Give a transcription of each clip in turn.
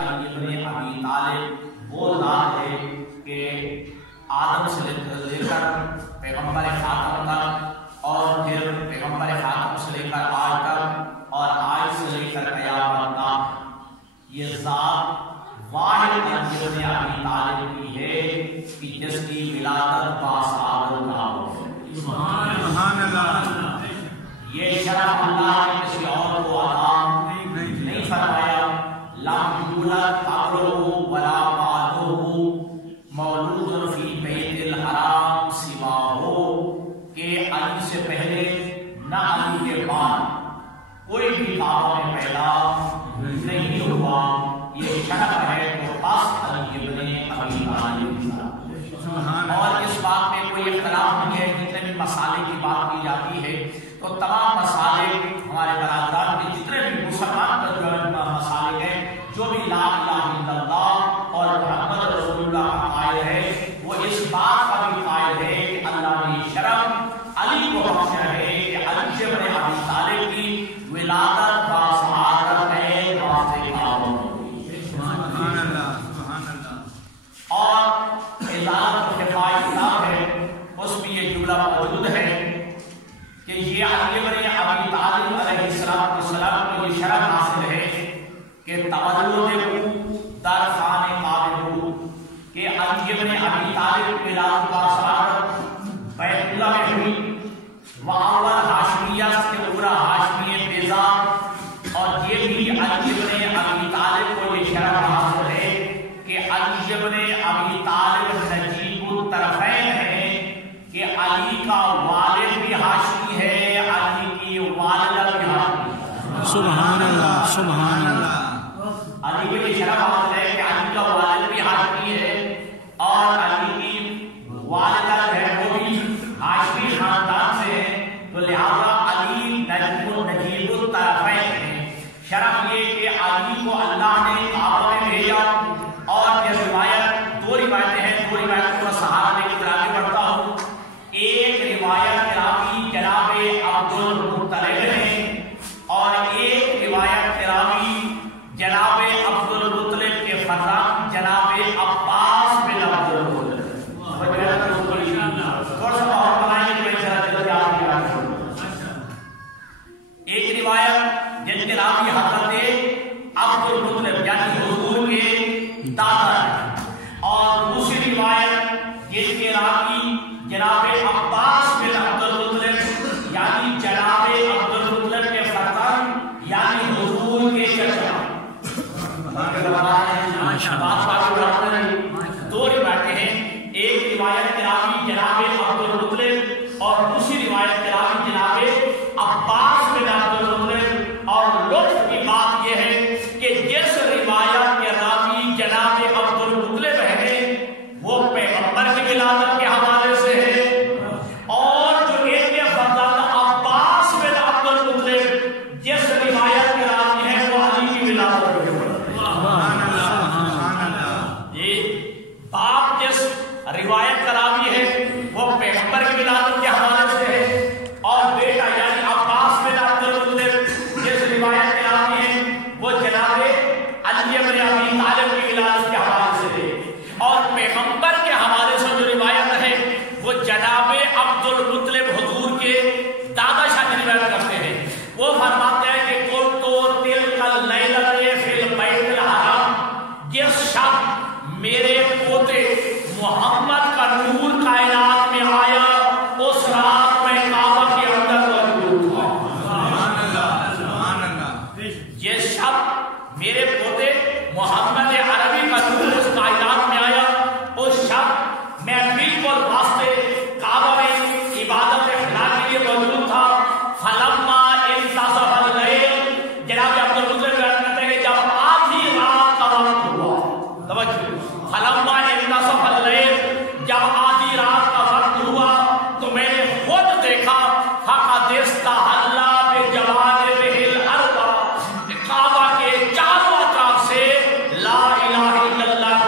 علی ابن ابی طالب وہ ذات ہے کہ آدم سے لے کر پیغمبر خاتم تک اور پھر پیغمبر خاتم سے لے کر آج تک اور آج سے لے کر قیامت تک یہ ذات واحد علی ابن ابی طالب کی ہے کہ جس کی ولادت باسعادت کا ہو۔ سبحان اللہ۔ یہ شرف اللہ نے کسی اور کو عطا نہیں فرمایا۔ لم یولد قبلہ ولا بعدہ مولود فی بیت الحرام سواہ، کہ علی سے پہلے نہ علی کے بعد کوئی بھی کعبہ میں پیدا نہیں ہوا۔ یہ شرف ہے تو خاص علی ابن ابی طالب کا۔ اور اس بات میں کوئی اختلاف نہیں ہے، جتنے بھی مسالے کی بات کی جاتی ہے تو تمام مسالے ہمارے برادران کے جتنے بھی مسلمان مسالے ہیں، جو بھی لا الہ الا اللہ اور محمد رسول اللہ کا قائل ہے، وہ اس بات کا بھی قائل ہے کہ اللہ نے شرف علی کو بخشا ہے کہ علی ابن ابی طالب کی ولادت باسعادت ہے، واسطے کعبہ اور ازالت الخفاء کتاب ہے، اس میں یہ جملہ موجود ہے کہ یہ علی ابن ابی طالب علیہ السلام کو یہ شرف حاصل ہے کہ تولد در خان کعبہ، کہ علی ابن ابی طالب کی ولادت باسعادت بیت اللہ میں ہوئی۔ واول ہاشمیہ کے پورا ہاشمی بیضا، اور یہ بھی علی ابن ابی طالب کو یہ شرف حاصل ہے کہ علی ابن ابی طالب نجیب الطرفین ہے، کہ علی کا والد بھی ہاشمی ہے، علی کی والدہ بھی ہاشمی ہے۔ سبحان اللہ، سبحان اللہ۔ علی کو یہ شرف حاصل ہے کہ علی کا والد بھی ہاشمی ہے اور علی کی والدہ ہے وہ بھی ہاشمی خاندان سے ہے، تو لہذا علی نجیب الطرفین ہے۔ شرف یہ کہ علی کو اللہ نے کعبہ میں بھیجا، اور یہ روایت دو روایتیں ہیں، دو روایتوں کا سہارا لے کر آگے بڑھتا ہوں۔ ایک روایت راوی جناب عبد المطلب ہے، اور ایک روایت راوی جناب عبد المطلب کے فرزند جناب عباس بن عبد المطلب۔ ایک روایت جن کے راوی حضرت عبد المطلب یعنی حضور کے دادا ہے، اور دوسری روایت جن کے راوی جناب عباس بن عبد المطلب یعنی جناب عبد المطلب کے فرزند یعنی حضور کے چچا۔ دو روایتیں ہیں، ایک روایت کے راوی جناب عبد المطلب اور دوسری روایت کے راوی جناب عباس بن عبد المطلب۔ اور لطف کی بات یہ ہے کہ جس روایت کے راوی جناب عبد المطلب ہے وہ پیغمبر کی ولادت کے حوالے سے ہے، اور جو ایک کے فرزند عباس بن عبد المطلب جس روایت کے راوی ہے وہ علی کی ولادت کے حوالے سے۔ باپ جس روایت کا راوی ہے وہ پیغمبر کی ولادت کے حوالے سے ہے، اور بیٹا یعنی عباس بن عبد المطلب جس روایت کے راوی ہے وہ جناب علی ابن ابی طالب کی ولادت کے حوالے سے ہے، اور پیغمبر کے حوالے سے جو روایت ہے وہ جناب عبد المطلب حضور کے دادا شاہ کی روایت کرتے ہیں۔ وہ فرماتے ہیں کہ کنت تلک اللیلۃ فی البیت الحرام، جس شب میرے پوتے محمد کا نور کائنات میں آیا اس رات میں کعبہ کے اندر موجود تھا۔ یہ شب میرے پوتے محمد عربی کا نور اس کائنات میں آیا، اس شب میں بالکل واسطے کعبہ میں عبادت خدا کے لیے موجود تھا۔ فلما انتصف اللیل، جناب عبد المطلب کہتے ہیں کہ جب آدھی رات کا وقت ہوا، توجہ، فلما انتصف اللیل، جب آدھی رات کا وقت ہوا تو میں نے خود دیکھا فقد استحل بجوانبہ الارض، کعبہ کے چاروں طرف سے لا الہ الا اللہ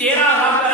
13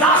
10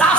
10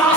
10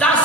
10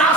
10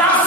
10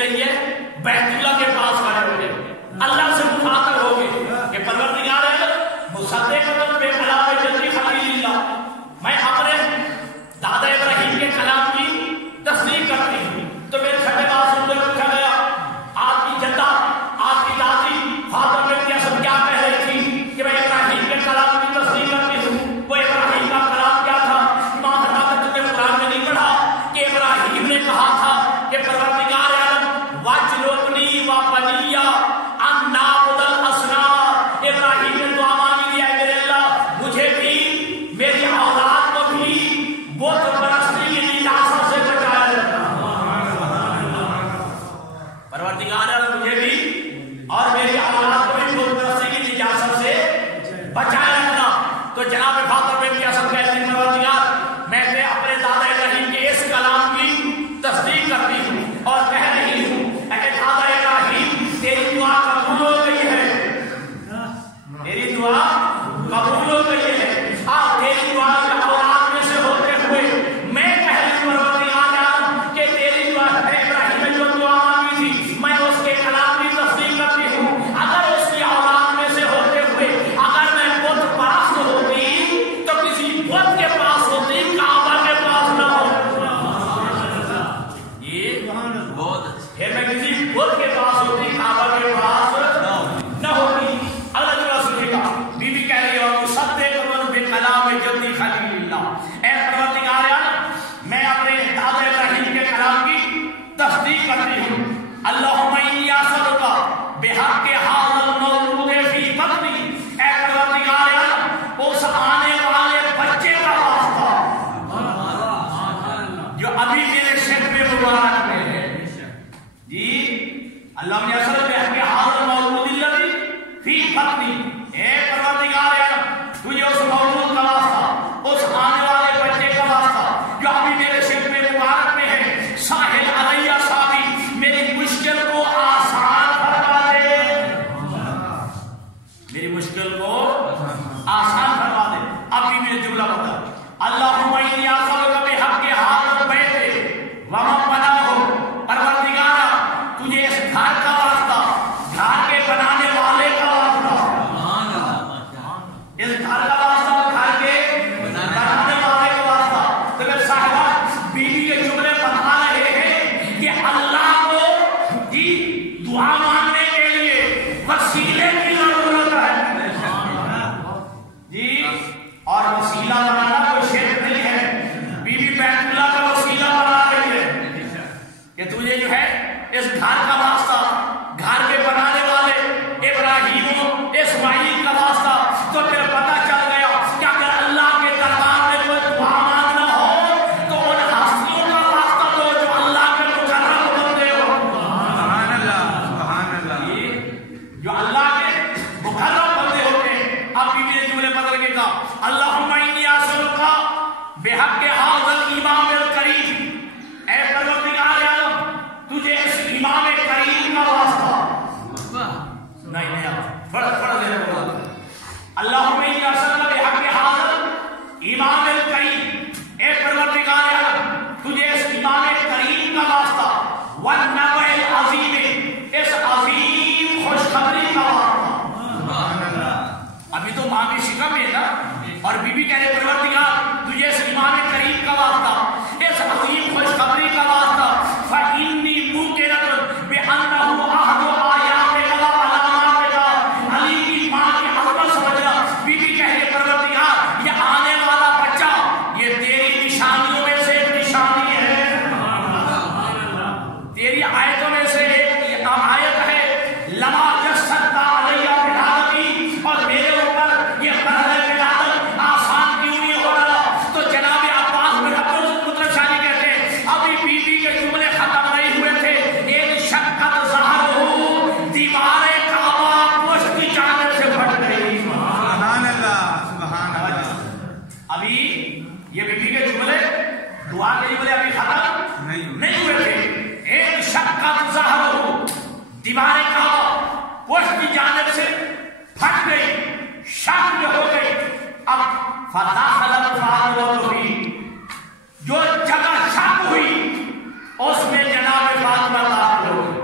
رہی ہے بیت اللہ کے پاس کھڑے ہو گئے, اللہ سے مخاطب ہو گئے کہ پروردگار ہے مصدقۃ بکلام جدی خلیل اللہ, میں اپنے دادا ابراہیم کے کلام کی تصدیق کرتی ہوں. تو میرے چھٹے باپ سے پوچھا گیا آپ کی جدہ آپ کی دادی فاطمہ بنت اسد کیا کہہ رہی تھی کہ میں ابراہیم کے کلام کی تصدیق کرتی ہوں. وہ ابراہیم کا کلام کیا تھا؟ امام حضرت تم نے قرآن میں نہیں پڑھا کہ ابراہیم نے کہا تھا کہ پروردگار عالم واجلبنی و بنی ان نعبد الاصنام. ابراہیم نے دعا مانگی ہے میرے اللہ مجھے بھی میری اولاد کو بھی بت پرستی کی نجاست سے بچایا رکھنا. پروردگار عالم مجھے بھی اور میری اولاد کو بھی بت پرستی کی نجاست سے بچایا رکھنا. تو جناب فاطمہ بنت اسد کہتے ہیں پروردگار میں اپنے دادا ابراہیم کے اس کلام کی تصدیق کرتی ہوں اور کہہ رہی ہوں اے دادا ابراہیم تیری دعا قبول ہو گئی ہے, تیری دعا قبول ہو گئی ہے. تیری دعا اولاد میں سے ہوتے ہوئے میں کہہ رہی ہوں پروردگار عالم کہ تیری دعا ابراہیم نے جو دعا مانگی تھی میں اس کے کلام کی تصدیق کرتی ہوں. اگر اس کی اولاد میں سے ہوتے ہوئے اگر میں بت پرست ہوتی تو کسی بت کے پاس ہوتی, کعبہ کے پاس نہ ہوتی. یہ پھر میں کسی بت کے پاس ہوتی, کعبہ کے پاس نہ ہوتی. اللہ تعالیٰ سنے گا بی بی کہہ رہی ہے اور مصدقۃ بکلام جدی خلیل اللہ. اے پروردگار عالم میں اپنے دادا ابراہیم کے کلام کی تصدیق کرتی ہوں. اللہم انی اسألک بحق ھذا المولود فی بطنی. اے پروردگار عالم اس آنے والے بچے کا واسطہ جو ابھی میرے شک میں مبارک میں ہے. جی اللہم انی اسألک بحق ھذا المولود الذی فی بطنی. اے پروردگار عالم تجھے اس مولود کا واسطہ اس آنے والے بچے کا واسطہ جو ابھی میرے شک میں مبارک میں ہے ساحل علیہ صابی میری مشکل کو آسان فرما دے, میری مشکل کو آسان فرما دے. اب بھی میرے جملہ بتا اللہم انی اسألک بحق ھذا البیت ومن بناہ. پروردگار تجھے اس گھر کا واسطہ, گھر کے بنانے والے کا واسطہ, اس گھر کا واسطہ اور گھر کے بنانے والے کا واسطہ. تو پھر صاحبہ بیوی کے جملے بتا رہے ہیں کہ اللہ کو جی دعا مانگنے کے لیے وسیلے کی ضرورت ہے جی, اور وسیلہ بنانا کوئی شرک نہیں ہے. بیوی بیت اللہ کا وسیلہ بنا رہی ہے کہ تجھے جو ہے اس گھر کا واسطہ, گھر کے بنانے والے ابراہیم و اسماعیل کا واسطہ. تو پھر پتہ چل گیا کہ اگر اللہ کے دربار میں کوئی دعا مانگنا ہو تو ان ہستیوں کا واسطہ دو جو اللہ کے مقرب بندے ہو. سبحان اللہ, سبحان اللہ, جو اللہ کے مقرب بندے ہوتے ہیں. اب بھی میرے جملے بدل کے کہا اللہم انی اسألک بحق ھذا الامام الکریم. اے پروردگار عالم تجھے اس امام کریم کا واسطہ نہیں پڑھ لے رہے. اللہم انی اسألک بحق ھذا الامام الکریم. اے پروردگار عالم تجھے اس امام کریم کا واسطہ والنبأ العظیم, اس عظیم خوشخبری کا واسطہ. ابھی تو ماں کی شکم ہے نا, اور بی بی کہہ رہے پروردگار تجھے اس امام کریم کا واسطہ, اس عظیم خوشخبری کا واسطہ. فإنی موقنۃ بأنہ احد آیاتک و علاماتک. علی کی ماں کی عظمت سمجھنا. بی بی کہہ رہے پروردگار یہ آنے والا بچہ یہ تیری نشانیوں میں سے ایک نشانی ہے, تیری آیتوں میں سے ایک آیت ہے. لما جسدت علیہ بلادتی, اور میرے اوپر یہ قرض ولادت آسان کیوں نہیں ہو رہا. تو جناب عباس بن عبدالمطلب شاہ جی کہتے ہیں ابھی بی بی کے جملے ختم نہیں ہوئے تھے. ایک شقت ظاہر ہو دیوار کعبہ پشت کی جانب سے پھٹ گئی. سبحان اللہ, سبحان اللہ. ابھی یہ بی بی کے جملے دعا کے جملے ابھی ختم نہیں ہوئے تھے. ایک شقت ظاہر ہو دیوار کعبہ پشت کی جانب سے پھٹ گئی, شک ہو گئی. اب فداخلت فاطمہ ہوئی, جو جگہ شک ہوئی اس میں جناب فاطمہ داخل ہو گئی.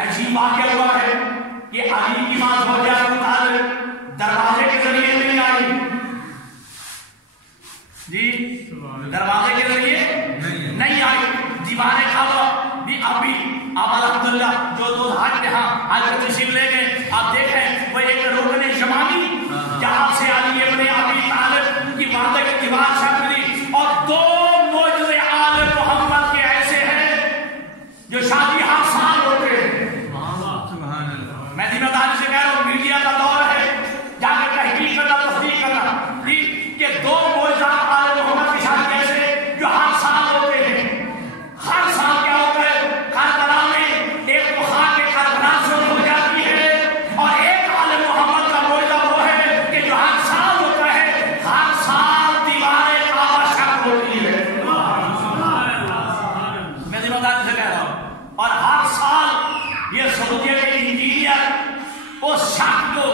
عجیب واقعہ ہوا ہے کہ علی کی ماں زوجہ ابو طالب دروازے کے ذریعے نہیں آئی جی، دروازے کے ذریعے نہیں آئی، دیوار کعبہ بھی ابھی اب الحمدللہ جو دو حج یہاں آج کو تشریف لے گئے، آپ دیکھیں وہ ایک رکن شمالی جہاں سے علی ابن ابی طالب کی وعدے کی دیوار شکلی، اور دو معجزے آل محمد کے ایسے ہیں جو شادی ہر سال ہوتے ہیں۔ میں ذمہ داری سے کہہ رہا ہوں، میڈیا کا دور ہے، جا کے تحقیق کرنا تصدیق کرنا کہ دو معجزات آل محمد کی شادی ایسے جو ہر سال ہوتے ہیں۔ ہر سال کیا ہوتا ہے؟ کربلا میں ایک بخار کے کربلا شروع ہو جاتی ہے، اور ایک آل محمد کا معجزہ وہ ہے کہ جو ہر سال ہوتا ہے، ہر سال دیوار کعبہ شق ہوتی ہے۔ میں ذمہ داری سے کہہ رہا ہوں، اور ہر سال یہ سعودیہ کے انجینئر اس شق کو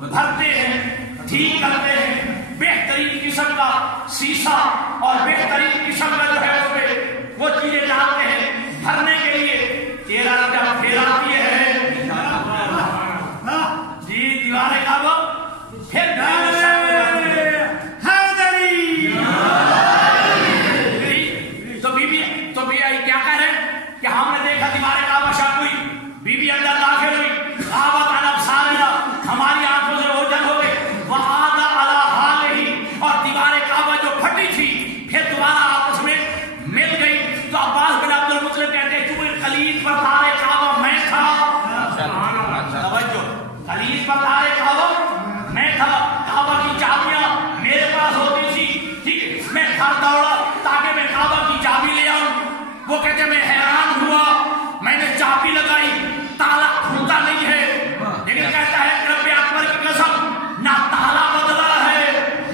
بھرتے ہیں، ٹھیک کرتے ہیں، بہترین قسم کا شیشہ اور بہترین قسم کا جو ہے اس پہ وہ چیزیں ڈالتے ہیں بھرنے کے لیے۔ تیرا جب پھر آتی ہے جی دیوار کعبہ، پھر تو بی کیا کہہ رہے ہیں کہ ہم نے دیکھا دیوار کعبہ شق ہوئی، بی بی اندر داخل ہوئی، کعبہ کا نب سارا ہماری آنکھوں سے اوجھل ہو گئے، وَعَادَ عَلَىٰ حَالِهِ، اور دیوار کعبہ جو پھٹی تھی پھر دوبارہ آپس میں مل گئی۔ تو عباس بن عبد المطلب کہتے ہیں چونکہ قلیل پر تارے کعبہ میں تھا، توجہ، قلیل پر تارے کعبہ میں تھا، کعبہ کی چابیاں میرے پاس ہوتی تھی، ٹھیک ہے، میں گھر دوڑا تاکہ میں کعبہ کی چابی لے آؤں۔ وہ کہتے میں حیران ہوا، میں نے چابی لگائی، تالا کھلتا نہیں ہے، لیکن کہتا ہے رب اکبر کی قسم، نہ تالا بدلا ہے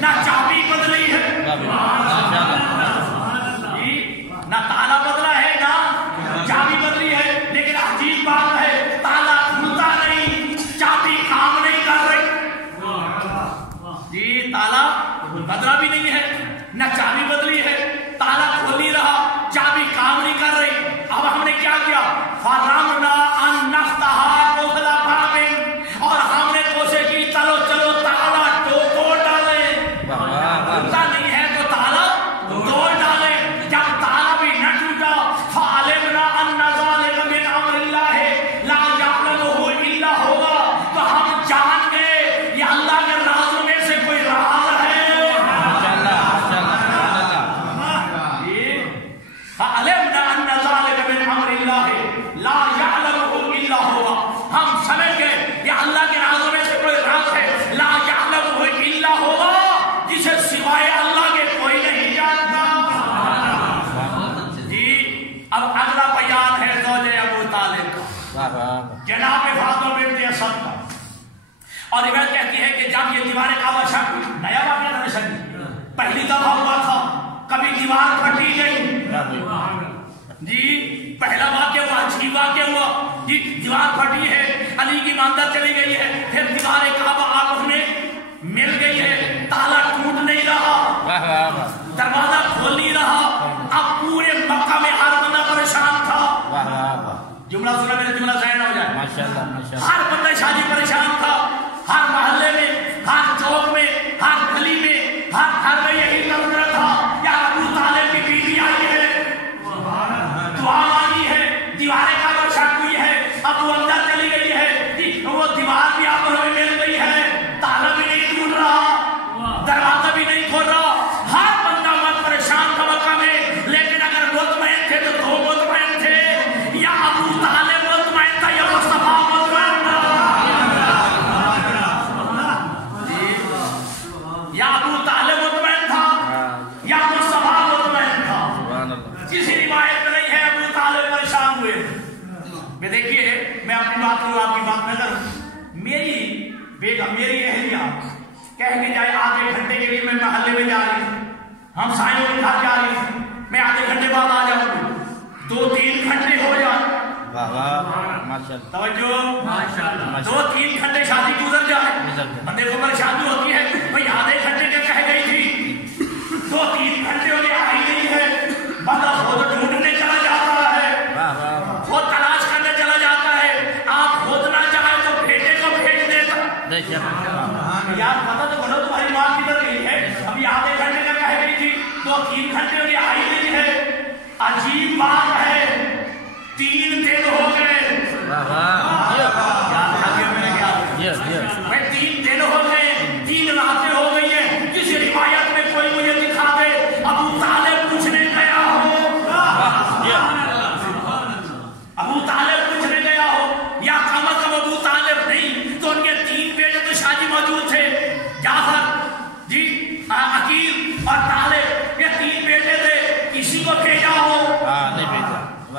نہ چابی بدلی ہے، نہ تالا بدلا ہے نہ چابی بدلی ہے، لیکن عجیب بات ہے تالا کھلتا نہیں، چابی کام نہیں کر رہی جی، تالا بدلا بھی نہیں ہے نہ چابی بدلی ہے، تالا کھول نہیں رہا، چابی کام نہیں کر رہی۔ اب ہم نے کیا کیا؟ فَرَمْنَا أَن نَفْتَحَا قُفْلَ بَابٍ، اور ہم نے کوشش کی چلو تالا توڑ ڈالیں، کھلتا نہیں ہے تو تالا توڑ ڈالیں۔ جب تالا بھی نہ ٹوٹا، فَعَلِمْنَا أَنَّ ذَلِكَ مِنْ أَمْرِ اللَّهِ لَا يَعْلَمُهُ إِلَّا هُوَ، تو ہم جان گئے یہ اللہ کے رازوں میں سے کوئی راز ہے۔ فَعَلِمْنَا أَنَّ ذَلِكَ مِنْ أَمْرِ اللَّهِ لَا يَعْلَمُهُ إِلَّا هُوَ، ہم سمجھ گئے یہ اللہ کے رازوں میں سے کوئی راز ہے، لا يَعْلَمُهُ إِلَّا هُوَ، جسے سوائے اللہ کے کوئی نہیں جانتا جی۔ اب اگلا بیان ہے زوجہ ابو طالب کا، جناب فاطمہ بنت اسد کا، اور روایت کہتی ہے کہ جب یہ دیوار کعبہ شق ہوئی، نیا واقعہ نہیں شک، پہلی دفعہ ہوا تھا، کبھی دیوار پھٹی نہیں جی، پہلا واقعہ ہوا، عجیب واقعہ ہوا جی، دیوار پھٹی ہے، علی کی ماندہ چلی گئی ہے، پھر دیوار کعبہ آپس میں مل گئی ہے، تالا ٹوٹ نہیں رہا، دروازہ کھول نہیں رہا۔ اب پورے مکہ میں ہر بندہ پریشان تھا، جملہ سنا میرے، جملہ ذہن نہ ہو جائے، ہر بندہ شادی پریشان تھا، ہر محلے میں، ہر چوک میں، ہر گلی میں، ہر گھر میں یہی کر رہا تھا، یا ابو طالب کی بیوی آئی ہے، دعا مانگی ہے، دیوار کعبہ شق ہوئی ہے، اب وہ اندر چلی گئی ہے، وہ دیوار بھی آپس میں مل گئی ہے، تالا بھی نہیں ٹوٹ رہا، دروازہ بھی نہیں کھول رہا، ہر بندہ مت پریشان تھا مکہ میں، لیکن اگر مطمئن تھے تو دو مطمئن تھے، یا ابو طالب مطمئن تھا یا مصطفیٰ مطمئن تھا، یا ابو طالب مطمئن تھا یا مصطفیٰ مطمئن تھا۔ کسی روایت میں نہیں ہے ابو طالب پریشان ہوئے۔ میں دیکھیے، میں اپنی بات کروں، آپ کی بات میں کروں، میری بیگم، میری اہلیہ کہہ کے جائے آدھے گھنٹے کے لیے میں محلے میں جا رہی ہوں، ہم سائنوں کے گھر جا رہی ہوں، میں آدھے گھنٹے بعد آ جاؤں گی، 2-3 گھنٹے ہو جائے، توجہ، 2-3 گھنٹے شادی گزر جائے، بندے کو پریشانی ہوتی ہے، بھئی آدھے گھنٹے کے کہہ گئی تھی، 2-3 گھنٹے ہو گئے آئی نہیں ہے، بندہ خود ڈھونڈنے چلا جاتا ہے، خود تلاش کرنے چلا جاتا ہے،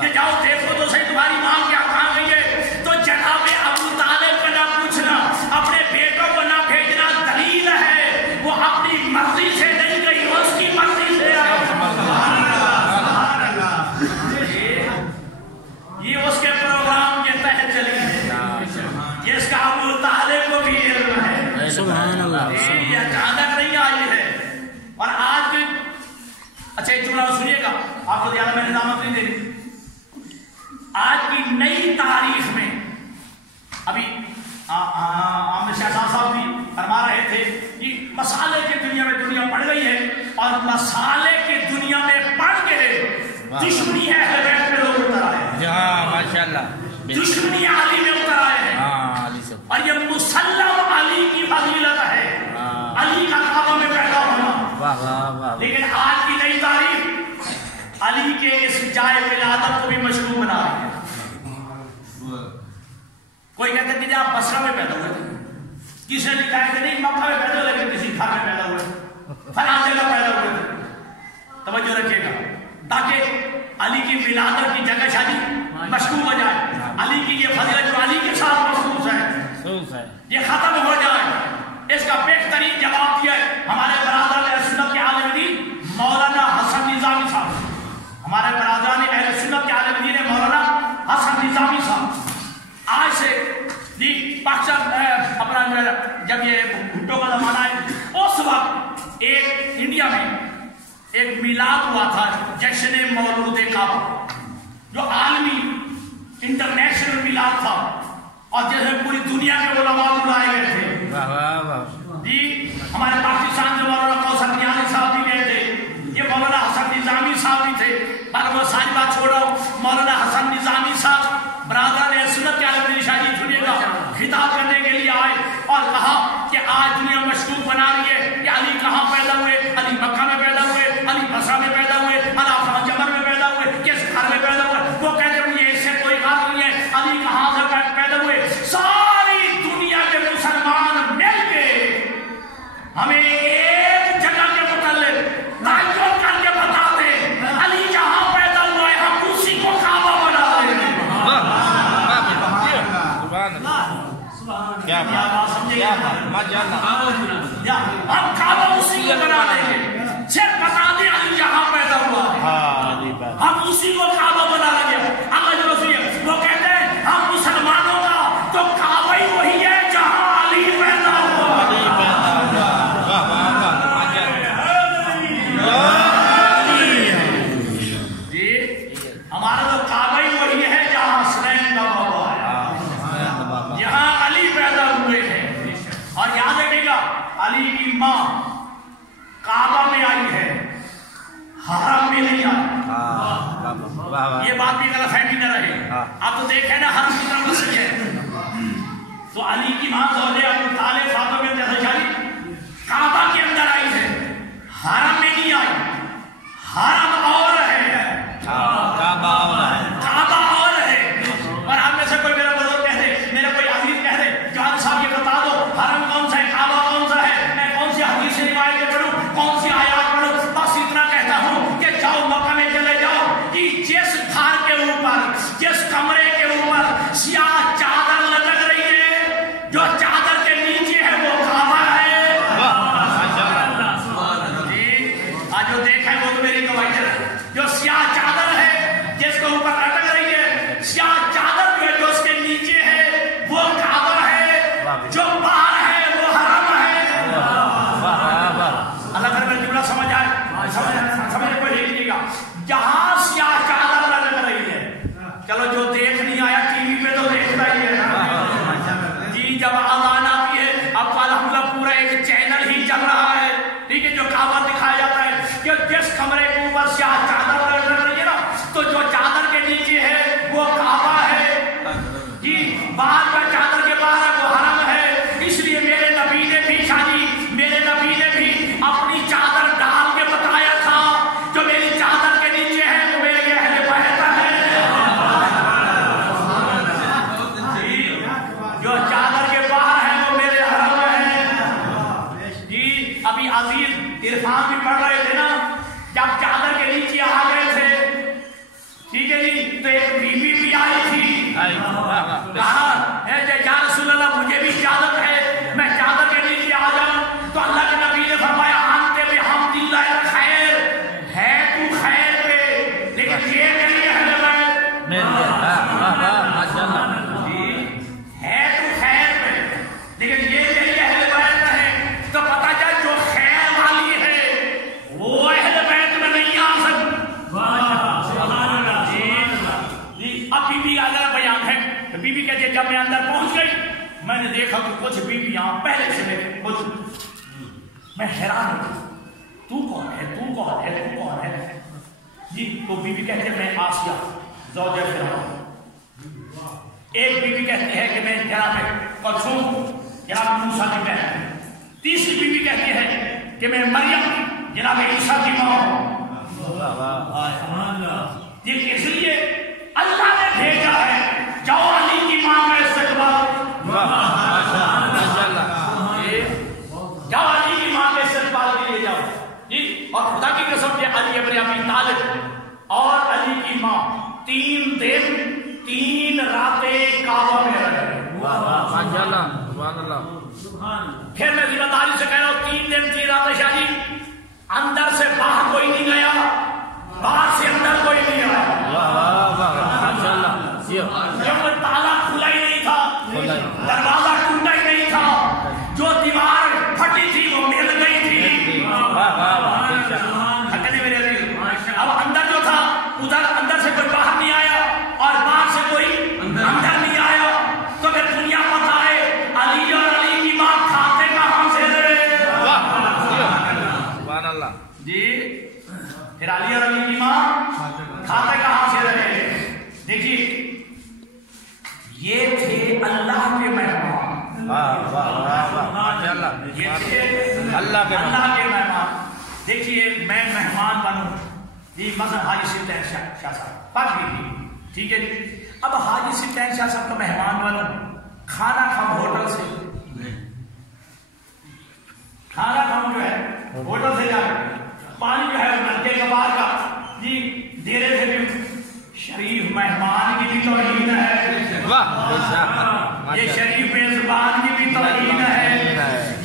کہ جاؤ دیکھو تو صحیح تمہاری ماں کیا کہاں گئی ہے. تو جناب ابو طالب کا نہ پوچھنا، اپنے بیٹوں کو نہ بھیجنا، دلیل ہے وہ اپنی مرضی سے نہیں گئی، اس کی مرضی سے آئی. یہ اس کے پروگرام کے تحت چلی ہے. اس کا ابو طالب کو بھی علم ہے. سبحان اللہ. یہ اچانک نہیں آئی ہے. اور آج کی اچھا ایک جملہ سنیے گا، آپ کو زیادہ میں نظامت نہیں دے رہی. آج کی نئی تاریخ میں ابھی عامر شاہ صاحب بھی فرما رہے تھے کہ مسالے کی دنیا میں دنیا پڑ گئی ہے، اور مسالے کی دنیا میں پڑ کے دشمنی ہے بیت میں لوگ اتر آئے ہیں. ماشاءاللہ. دشمنی علی میں اتر آئے ہیں، اور یہ مسلم علی کی فضیلت ہے، علی کا کعبہ میں پیدا ہونا. لیکن آج کی نئی تاریخ علی کے اس جائے ولادت کو بھی مشروع بنا رہی ہے. کوئی کہتے ہیں کہ آپ بصرہ میں پیدا ہوئے، کسی نے لکھا ہے کہ نہیں مکہ میں پیدا ہوئے لیکن کسی گھر میں پیدا ہوئے، فلاں جگہ پیدا ہوئے تھے. توجہ رکھیے گا تاکہ علی کی ولادت کی جگہ شادی مشروع ہو جائے، علی کی یہ فضیلت جو علی کے ساتھ مخصوص ہے یہ ختم ہو جائے. اس کا بہترین جواب دیا ہے ہمارے برادران اہل سنت کے عالم دین مولانا حسن نظامی صاحب. ہمارے برادران اہل سنت کے عالم دین مولانا حسن نظامی صاحب آج سے پاکستان اپنا جب یہ بھٹو کا زمانہ ہے اس وقت ایک انڈیا میں ایک میلاد ہوا تھا، جشن مولود کعبہ، جو عالمی انٹرنیشنل میلاد تھا، اور جیسے پوری دنیا کے علماء بلائے گئے تھے. جی ہمارے پاکستان سے مولانا کوثر نیازی صاحب بھی گئے تھے، یہ مولانا حسن نظامی صاحب بھی تھے. پر وہ ساری بات چھوڑا ہوں، مولانا حسن نظامی صاحب برادران سنت کے عالم دین شاہی سنیے گا خطاب کرنے کے لیے آئے اور کہا کہ آج دنیا مشکوک بنا رہی ہے کہ علی کہاں پیدا ہوئے، علی مکہ میں پیدا ہوئے، علی بصرہ میں پیدا ہوئے، علی جبل میں پیدا ہوئے، کس گھر میں پیدا ہوئے. وہ کہتے ہیں مجھے اس سے کوئی بات نہیں ہے، علی کہاں سے پیدا ہوئے. ساری دنیا کے مسلمان مل کے ہمیں ایک جگہ کے متعلق تعین کر کے بتا دیں علی جہاں پیدا ہوا ہے ہم اسی کو کعبہ بنا دیں گے. کیا ہم کعبہ اسی کو بنا دیں گے، صرف بتا دیں علی جہاں پیدا ہوا ہے ہم اسی کو کعبہ بنا دیں گے. اگر جو سنیے وہ کہتے ہیں ہم مسلمانوں کا تو کعبہ ہی وہی ہے جہاں علی پیدا ہوا. جی ہمارا تو کعبہ ہی وہی ہے جہاں حسنین کا بابا ہے، یہاں علی پیدا ہوئے ہیں. اور یاد رکھیے گا علی کی ماں کعبہ میں آئی ہے، حرم میں نہیں آئی. یہ بات بھی غلط فہمی نہ رہے. اب تو دیکھیں نا حرم کتنا وسیع ہے. تو علی کی ماں زوجہ ابو طالب فاطمہ بنت حسین کعبہ کے اندر آئی ہے، حرم میں نہیں آئی. حرم اور ہے، کعبہ اور ہے. اور ہم میں سے کوئی میرا بزرگ کہہ دے، میرا کوئی عزیز کہہ دے جوان صاحب یہ بتا دو حرم کون سا ہے، کعبہ کون سا ہے، میں کون سی حدیث روایتیں پڑھوں، کون سی آیات پڑھوں. بس اتنا کہتا ہوں کہ جاؤ مکہ میں چلے جاؤ کہ جس گھر کے اوپر، جس کمرے کے اوپر سیاہ چادر لٹک رہی ہے، جو چادر کے نیچے ہے وہ کعبہ ہے. جی جب میں اندر پہنچ گئی میں نے دیکھا کہ کچھ بیویاں پہلے سے میرے کچھ میں حیران ہوں تو کون ہے تو کون ہے تو کون ہے جی تو بیوی کہتے ہیں میں آسیہ زوجہ فرعون، ایک بیوی کہتی ہے کہ میں جناب کلثوم جناب موسیٰ کی بہن، تیسری بیوی کہتی ہے کہ میں مریم جناب عیسیٰ کی ماں ہوں۔ یہ اس لیے اللہ نے بھیجا ہے جاؤ علی کی ماں کا استقبال، جاؤ علی کی ماں کے استقبال کے لیے جاؤ جی۔ اور خدا کی قسم کہ علی ابن ابی طالب اور علی کی ماں 3 دن 3 راتیں کعبہ میں رہے۔ پھر میں ذمہ داری سے کہہ رہا ہوں 3 دن 3 راتیں شاہ جی اندر سے باہر کوئی نہیں گیا، باہر سے اندر کوئی نہیں آیا، کیونکہ تالا کھلا ہی نہیں تھا، دروازہ ٹوٹا ہی نہیں تھا، جو دیوار پھٹی تھی وہ مل گئی تھی۔ اب اندر جو تھا ادھر اندر سے کوئی باہر نہیں آیا اور باہر سے کوئی اندر نہیں آیا، تو پھر دنیا بتائے علی اور علی کی ماں کھاتے کہاں سے رہے جی؟ پھر علی اور علی کی ماں کھاتے کہاں سے رہے؟ دیکھیے یہ تھے اللہ کے مہمان، یہ تھے اللہ کے مہمان۔ دیکھیے میں مہمان بنوں جی، مثلا حاجی سلطان شاہ صاحب پڑھ لیجیے ٹھیک ہے جی، اب حاجی سلطان شاہ صاحب کا مہمان بنوں، کھانا کھاؤں ہوٹل سے، کھانا کھاؤں جو ہے ہوٹل سے جا کے، پانی جو ہے نلکے کے باہر کا جی دیرے سے بھی، شریف مہمان کی بھی توہین ہے، یہ شریف میزبان کی بھی توہین ہے۔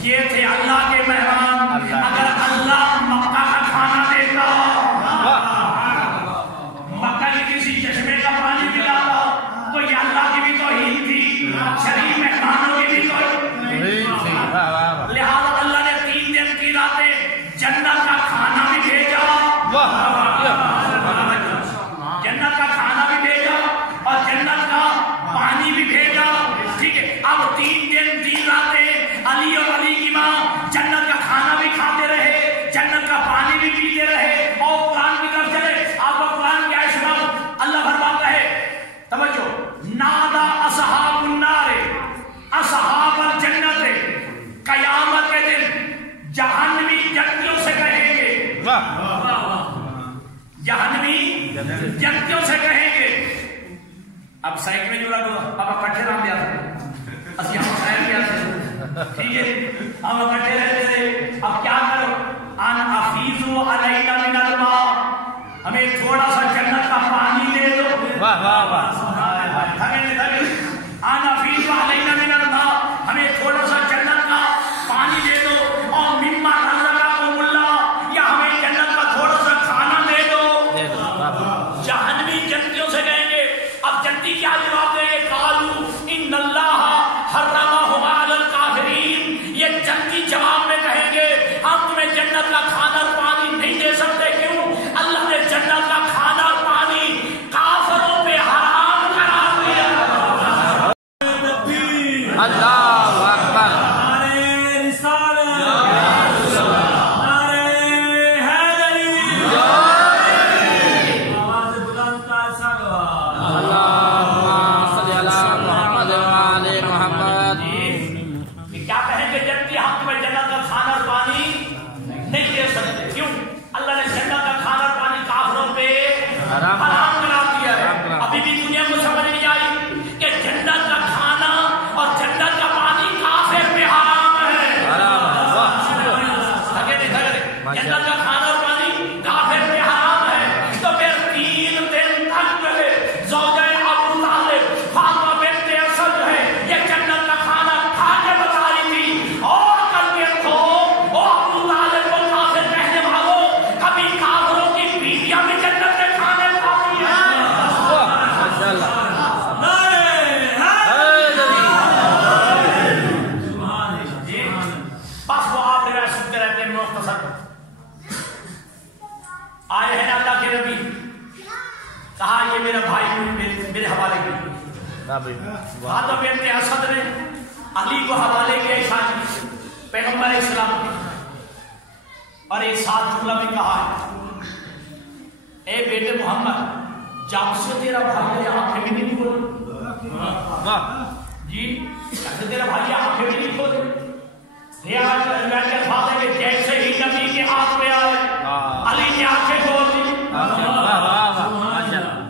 یہ تھے اللہ کے مہمان، اگر اللہ مکہ کا کھانا دیتا، مکہ کے کسی چشمے کا پانی پلاتا تو یہ اللہ کی بھی توہین تھی، شریف مہمانوں کی بھی توہین۔ لہذا اللہ نے 3 دن 3 راتیں جنت کا کھانا بھی بھیجا، جنت کا کھانا بھی بھیجا اور جنت کا پانی بھی بھیجا، ٹھیک ہے۔ اب 3 دن 3 راتیں علی اور علی کی ماں جنت کا کھانا بھی کھاتے رہے، جنت کا پانی بھی پیتے رہے۔ اور قرآن کی طرف چلے، آپ کو قرآن کی آیت سناؤ، اللہ فرماتا ہے توجہ، نادا اصحاب النار اصحاب الجنت، قیامت کے دن جہنمی جنتیوں سے کہیں گے، جہنمی جنتیوں سے کہیں گے، اب سائیک میں جو لگو اب اکٹھے رام دیا تھا، اسی ہم سائیک کیا تھے ٹھیک ہے، ہم اکٹھے رہتے تھے، اب کیا کرو، ان افیزو علینا من الماء، ہمیں تھوڑا سا جنت کا پانی دے دو، ان افیزو علینا من الماء، ہمیں تھوڑا سا جنت کا پانی دے دو، اور مما رزقکم اللہ، یا ہمیں جنت کا تھوڑا سا کھانا دے دو۔ جہنمی جنتیوں سے کہیں گے، اب جنتی کیا جواب دیں گے؟ قالوا ان اللہ حرمہم علی الکافرین، یہ جنتی جواب میں کہیں گے ہم تمہیں جنت کا کھانا اور پانی نہیں دے سکتے، کیوں؟ اللہ نے جنت کا کھانا اور پانی کافروں پہ حرام قرار دیا۔ اللہ اکبر، خاتم بنت اسد نے علی کو حوالے کیا شان پیغمبر اسلام کے، اور ایک ساتھ جملہ بھی کہا ہے، اے بیٹے محمد جب سے تیرا بھائی آنکھیں بھی نہیں کھولے، جی جب سے تیرا بھائی آنکھیں بھی نہیں کھولے، کہ جیسے ہی نبی کے ہاتھ میں آئے علی نے آنکھیں کھول دی،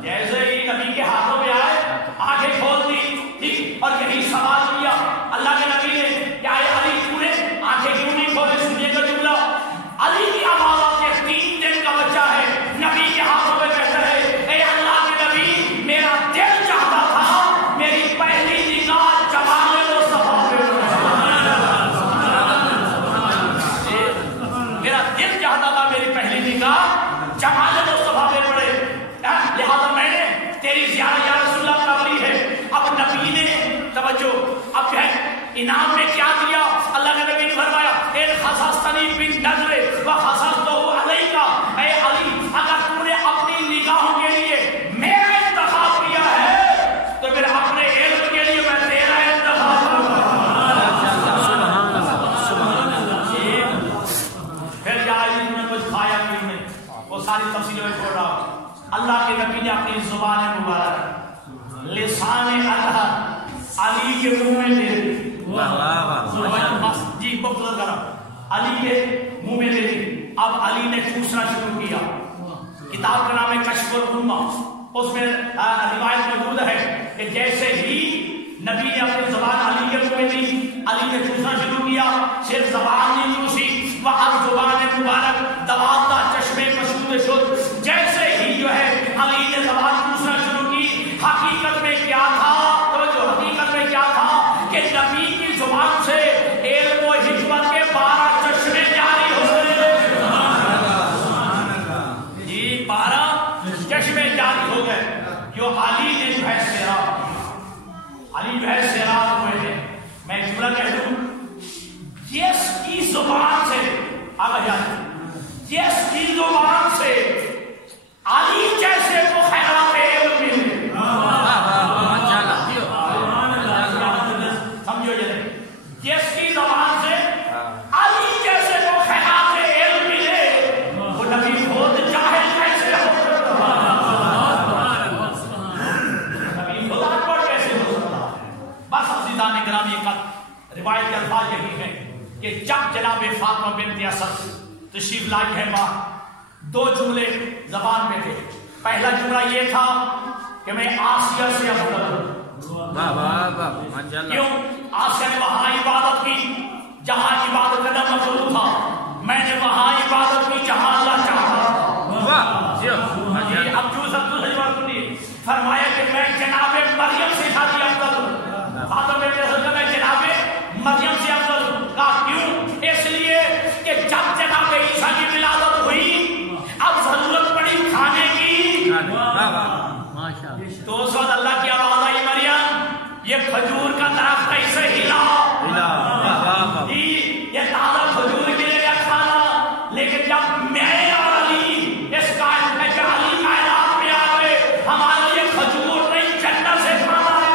جیسے ہی نبی کے ہاتھوں میں آئے آنکھیں کھول دی، اور یہی سوال کیا اللہ کے نبی نے کہ آئے علی تو نے آنکھیں کیوں نہیں کھولے؟ سنیے گا جملہ، علی کی آواز آتی ہے، 3 دن کا بچہ ہے، نبی کے ہاتھوں میں کہتا ہے اے اللہ کے نبی میرا دل چاہتا تھا میری پہلی نگاہ جمال مصطفیٰ پہ میرا دل چاہتا تھا میری پہلی نگاہ جمال مصطفیٰ پہ پڑے، لہذا میں نے تیری زیارت یا رسول اللہ کر لی ہے۔ اب نبی نے توجہ اب ہے انعام میں کیا دیا؟ اللہ کے نبی نے فرمایا اے خصصتنی بالنظر وخصصتہ علیک، اے علی اگر تو نے اپنی نگاہوں کے لیے میرا انتخاب کیا ہے تو پھر اپنے علم کے لیے میں تیرا انتخاب کروں گا۔ پھر یا علی نے کچھ کھایا کیوں نہیں، وہ ساری تفصیلیں میں چھوڑ رہا ہوں۔ اللہ کے نبی نے اپنی زبان مبارک لسان اطہر علی کے منہ میں دے دی، جی بکل کرا علی کے منہ میں دے دی۔ اب علی نے پوچھنا شروع کیا، کتاب کا نام ہے کشف الامہ، اس میں روایت موجود ہے کہ جیسے ہی نبی نے اپنی زبان علی کے منہ میں دی، علی نے پوچھنا شروع کیا، صرف زبان نہیں پوچھی، وہ ہر زبان مبارک دوادہ چشمے کشود شد، جیسے ہی جو ہے علی نے زبان پوچھنا شروع کی، حقیقت میں کیا تھا؟ تو جو حقیقت میں کیا تھا کہ نبی کی زبان سے علم و حکمت کے 12 چشمے جاری ہوئے، جی 12 چشمے جاری ہو گئے، جو علی نے جو ہے علی جو ہے سیراب ہوئے ہیں۔ میں جملہ کہہ دوں، جس کی زبان سے جس کی زبان سے علی جیسے کو خیرات علم ملے، سمجھو جائے، جس کی زبان سے علی جیسے کو خیرات علم ملے، وہ نبی خود جاہل کیسے ہو سکتا، نبی خود اکبر کیسے ہو سکتا۔ بس عزیزان گرامی، روایت کے الفاظ یہی ہیں کہ جب جناب فاطمہ بنت اسد تشریف لائی ہے ماں، 2 جملے زبان میں تھے۔ پہلا جملہ یہ تھا کہ میں آسیہ سے افضل ہوں۔ کیوں؟ آسیہ نے وہاں عبادت کی جہاں عبادت کرنا مطلوب تھا، میں نے وہاں عبادت کی جہاں اللہ چاہتا تھا۔ اب جو سب فرمایا کہ میں جناب مریم سے شادی افضل ہوں، فاطمہ بنت اسد میں جناب مریم سے افضل ہوں۔ کہا کیوں؟ اس لیے کہ جب جناب عیسیٰ کی ولادت ہوئی، اب ضرورت پڑی کھانے کی، تو اس وقت اللہ کی آواز آئی مریم یہ کھجور کا درخت کیسے ہلا، یہ تازہ کھجور ملے گا کھانا، لیکن جب میں اور علی اس کائنات میں علی کائنات میں آ گئے، ہمارے لیے کھجور نہیں جنت سے کھانا ہے،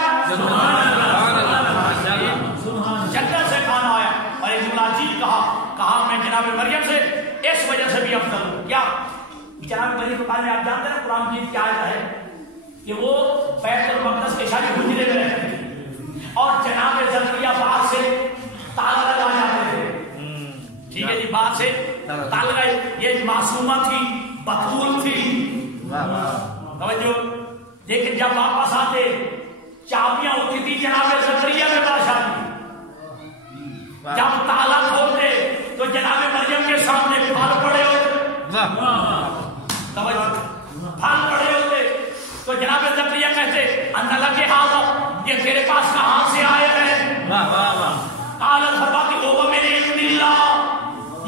جنت سے کھانا ہے۔ اور ایک جملہ عجیب کہا میں جناب مریم سے اس وجہ سے بھی افضل ہوں۔ کیا جناب مریم کے بارے میں آپ جانتے ہیں قرآن مجید کی آیت ہے کہ وہ بیت المقدس کے شاید حجرے میں رہتے تھے اور جناب زکریا باہر سے تالا لگا جاتے تھے، ٹھیک ہے جی، باہر سے تالا لگا، یہ معصومہ تھی، بطول تھی، توجہ، لیکن جب واپس آتے چابیاں ہوتی تھی جناب زکریا میں بادشاہ کی، جب تالا کھولتے تو جناب مریم کے سامنے پھل پڑے ہوتے، توجہ، پھل پڑے ہوتے تو جناب زکریا کہتے ان لک ھذا، یہ تیرے پاس کہاں سے آئے ہیں؟ قالت فرماتی وہ میرے علم اللہ،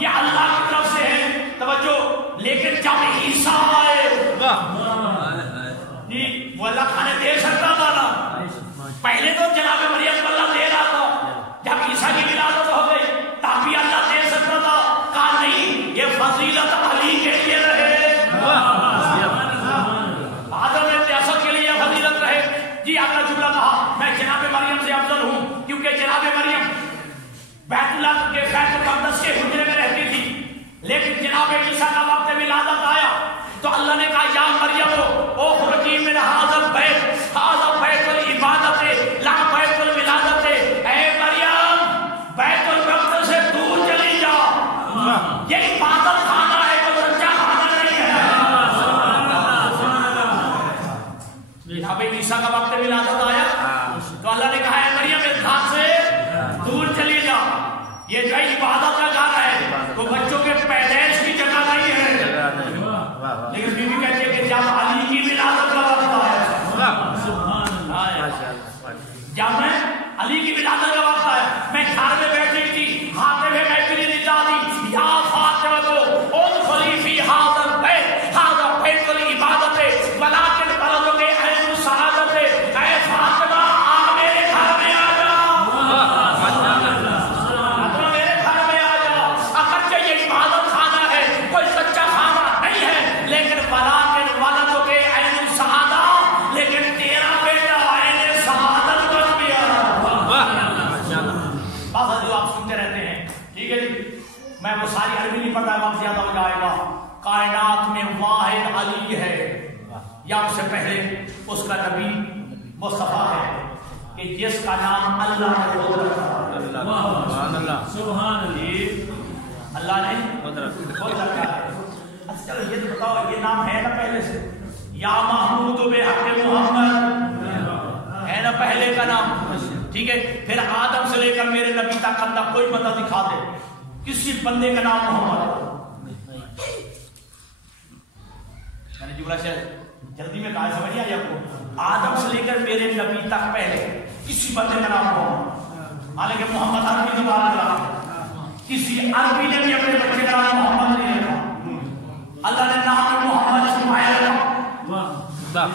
یہ اللہ کی طرف سے ہے، توجہ، لیکن جب عیسیٰ آئے جی وہ اللہ کھانے دے سکتا تھا نا، پہلے تو جناب مریم کو اللہ دے رہا تھا، جب عیسیٰ کی ولادت ہو گئی تب بھی اللہ دے سکتا تھا، کہا نہیں یہ فضیلت علی کے لیے رہے، آدم بنت اسد کے لیے فضیلت رہے۔ جی اگلا جملہ کہا اللہ کے بیت المقدس کے حجرے میں رہتی تھی، لیکن جناب عیسیٰ کا وقت ولادت آیا تو اللہ نے کہا یا مریم اخرجی من ھذا البیت، ھذا بیت العبادت لا بیت الولادت، اے مریم بیت المقدس سے دور چلی جا، یہ عبادت خانہ ہے، کوئی سچا خانہ نہیں ہے۔ جناب عیسیٰ کا وقت ولادت آیا تو اللہ نے کہا اے مریم اس گھر سے دور چلی جا، یہ جو عبادت کا گھر ہے، وہ بچوں کے پیدائش کی جگہ نہیں ہے۔ لیکن بیوی کہتے ہیں کہ جب علی کی ولادت کا وقت آیا، جب میں علی کی ولادت کا وقت آیا، میں گھر میں بیٹھی تھی، ہاتھ میں میری ندا دی یا فاطمہ کو ادخلی فی ھذا البیت، ھذا بیت العبادت ولکن بلدک عین السعادت، اے فاطمہ آپ میرے گھر میں آ جاؤ، فاطمہ میرے گھر میں آ جاؤ، اگرچہ یہ عبادت خانہ ہے، کوئی سچا خانہ نہیں ہے، لیکن ولکن بلدک عین السعادت، لیکن تیرا بیٹا عین سعادت بن گیا۔ بات جو آپ سنتے رہتے ہیں، ٹھیک ہے جی، میں وہ ساری عربی نہیں پڑھتا، وقت زیادہ ہو جائے گا۔ کائنات میں واحد علی ہے، یا اس سے پہلے اس کا نبی مصطفیٰ ہے کہ جس کا نام اللہ نے خود رکھا، سبحان اللہ نے خود رکھا ہے۔ اچھا چلو یہ تو بتاؤ، یہ نام ہے نا پہلے سے، یا محمود بحق محمد ہے نا پہلے کا نام، ٹھیک ہے، پھر آدم سے لے کر میرے نبی تک اللہ کوئی بندہ دکھا دے کسی بندے کا نام محمد، میں نے جملہ شاید جلدی میں کہا، سمجھ آئی آپ کو، آدم سے لے کر میرے نبی تک پہلے کسی بندے کا نام محمد، حالانکہ محمد عربی زبان کا نام ہے، کسی عربی نے بھی اپنے بچے کا نام محمد نہیں رکھا، اللہ نے نام محمد اسماعیل رکھا،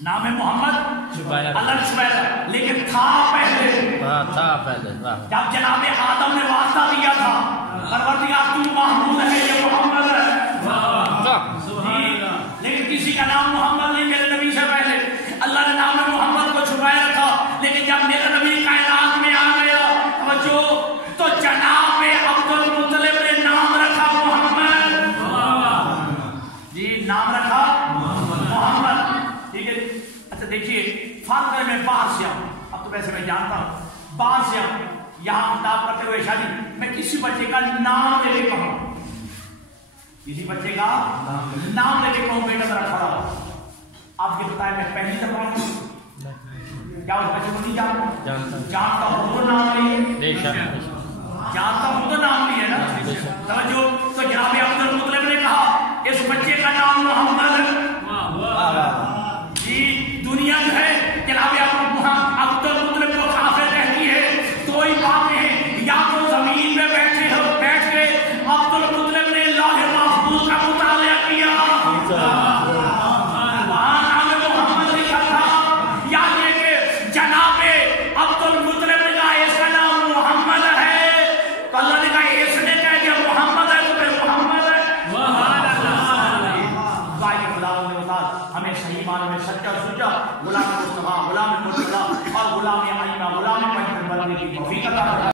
نام محمد اللہ نے اسماعیل رکھا، لیکن تھا پہلے، جب جناب آدم نے واسطہ دیا تھا، پروردگار تو محمود ہے یہ محمد ہے، لیکن کسی کا نام محمد نہیں میرے نبی سے پہلے، اللہ نے نام محمد کو چھپائے رکھا، لیکن جب میرا نبی کائنات میں آ گیا تو جناب عبد المطلب نے نام رکھا محمد، جی نام رکھا محمد، ٹھیک ہے۔ اچھا دیکھیے فرق ہے، میں باہر سے آؤں، اب تو ویسے میں جانتا ہوں، باہر سے آؤں یہاں خطاب کرتے ہوئے شادی میں کسی بچے کا نام لے کے کہوں، کسی بچے کا نام لے کے کہوں بیٹا ذرا کھڑا ہو، آپ کے بتائیں میں پہلی دفعہ کیا اس بچے کو نہیں جانتا ہوں تو نام لیے، جانتا ہوں تو نام لیے نا، توجہ، تو جناب عبد المطلب نے کہا اس بچے کا نام محمد جی، دنیا جو ہے جناب عبد المطلب کو کافر کہتی ہے، تو ہی بات ہے، یا تو زمین میں بیٹھے ہو، بیٹھ کے عبد المطلب نے لوح محفوظ کا مطالعہ کیا، وہاں نام محمد لکھا تھا، یا یہ کہ جناب عبد المطلب نے کہا اس کا نام محمد ہے، تو اللہ نے کہا اس نے کہہ دیا محمد ہے تو پھر محمد ہے۔ ہمیں صحیح معنی میں سچا سچا غلام مصطفیٰ، غلام مرتضیٰ اور غلام ائمہ، غلام پنجتن بننے کی توفیق عطا فرمائے۔